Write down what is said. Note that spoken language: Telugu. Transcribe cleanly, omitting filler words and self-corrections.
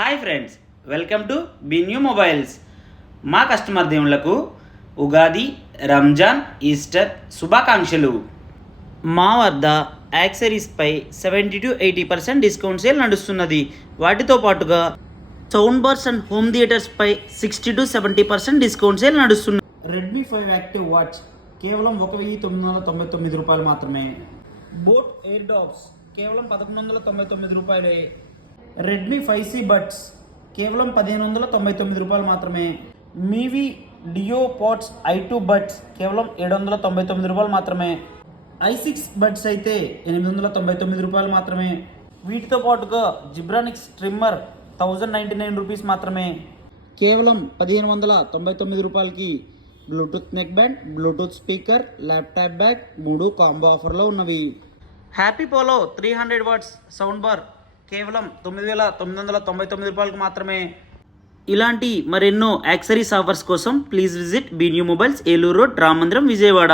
Hi friends, welcome to B new mobiles. మా కస్టమర్ దేవుళ్లకు ఉగాది, రంజాన్, ఈస్టర్ శుభాకాంక్షలు. మా వద్ద యాక్సెసరీస్పై 70-80% డిస్కౌంట్ సేల్ నడుస్తున్నది. వాటితో పాటుగా సౌండ్ బార్స్ అండ్ హోమ్ థియేటర్స్పై 60-70% డిస్కౌంట్ సేల్ నడుస్తున్నది. రెడ్మీ 5 యాక్టివ్ వాచ్ కేవలం 1999 రూపాయలు మాత్రమే. బోట్ ఎయిర్ డాప్స్ కేవలం 1199 రూపాయలే. రెడ్మీ 5C బడ్స్ కేవలం 1599 రూపాయలు మాత్రమే. మీవి డియో పాడ్స్ i2 బడ్స్ కేవలం 799 రూపాయలు మాత్రమే. i6 బడ్స్ అయితే 899 రూపాయలు మాత్రమే. వీటితో పాటుగా జిబ్రానిక్స్ ట్రిమ్మర్ 1099 రూపీస్ మాత్రమే. కేవలం 1599 రూపాయలకి bluetooth neck band, bluetooth speaker, laptop bag 3 combo ఆఫర్లో ఉన్నవి. Happy polo 300 watts sound bar కేవలం 9999 రూపాయలకు మాత్రమే. ఇలాంటి మరెన్నో యాక్సెసరీస్ ఆఫర్స్ కోసం please visit B new mobiles, Eluru road, Rama Mandiram, Vijayawada.